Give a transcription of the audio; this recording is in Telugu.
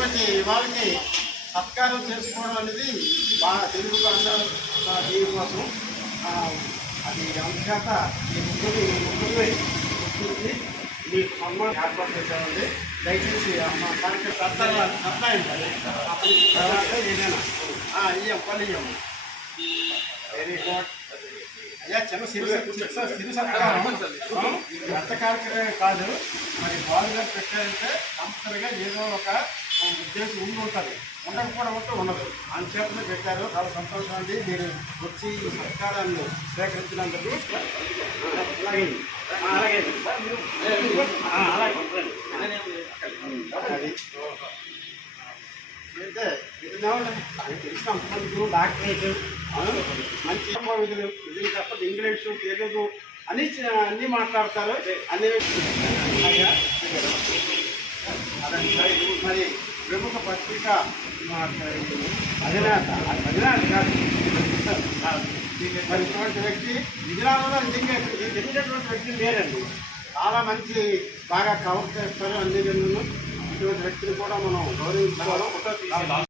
ఇటువంటి వాళ్ళకి సత్కారం చేసుకోవడం అనేది బాగా తెలుగు భాష దీని కోసం అది అంతచేత ఈ ముగ్గురి గుర్తించి మీకు సన్మానం ఏర్పాటు చేసామండి. దయచేసి మా కార్యక్రమం అర్థమైంది. తర్వాత ఏదైనా ఇయ్యం పని ఇయ్యం. Very good. అయ్యా చిన్న సిరి సత్కారం పెద్ద కార్యక్రమమే కాదు. మరి బాలుగా పెట్టారంటే కంపల్సరిగా ఏదో ఒక ఉద్దేశం ఉంటుంది. ఉండకపోవడం అంటే ఉండదు. అంచేతనే పెట్టారు. చాలా సంతోషం అండి మీరు వచ్చి ఈ సత్కారాన్ని స్వీకరించినందుకు. అలాగే అది అయితే తెలిసిన అంతమందికి డాక్టరేట్ మంచి విధులు విధులు తప్ప ఇంగ్లీషు తెలుగు అన్నీ మాట్లాడతారు. అన్ని మరి ప్రముఖ పత్రిక అధినేత కాదు మరి ఇటువంటి వ్యక్తి విజయనగరంలో తెలియనటువంటి వ్యక్తి లేరండి. చాలా మంచి బాగా కవర్ చేస్తారు అన్ని విధులను. ఇటువంటి వ్యక్తిని కూడా మనం గౌరవించుకోవడం.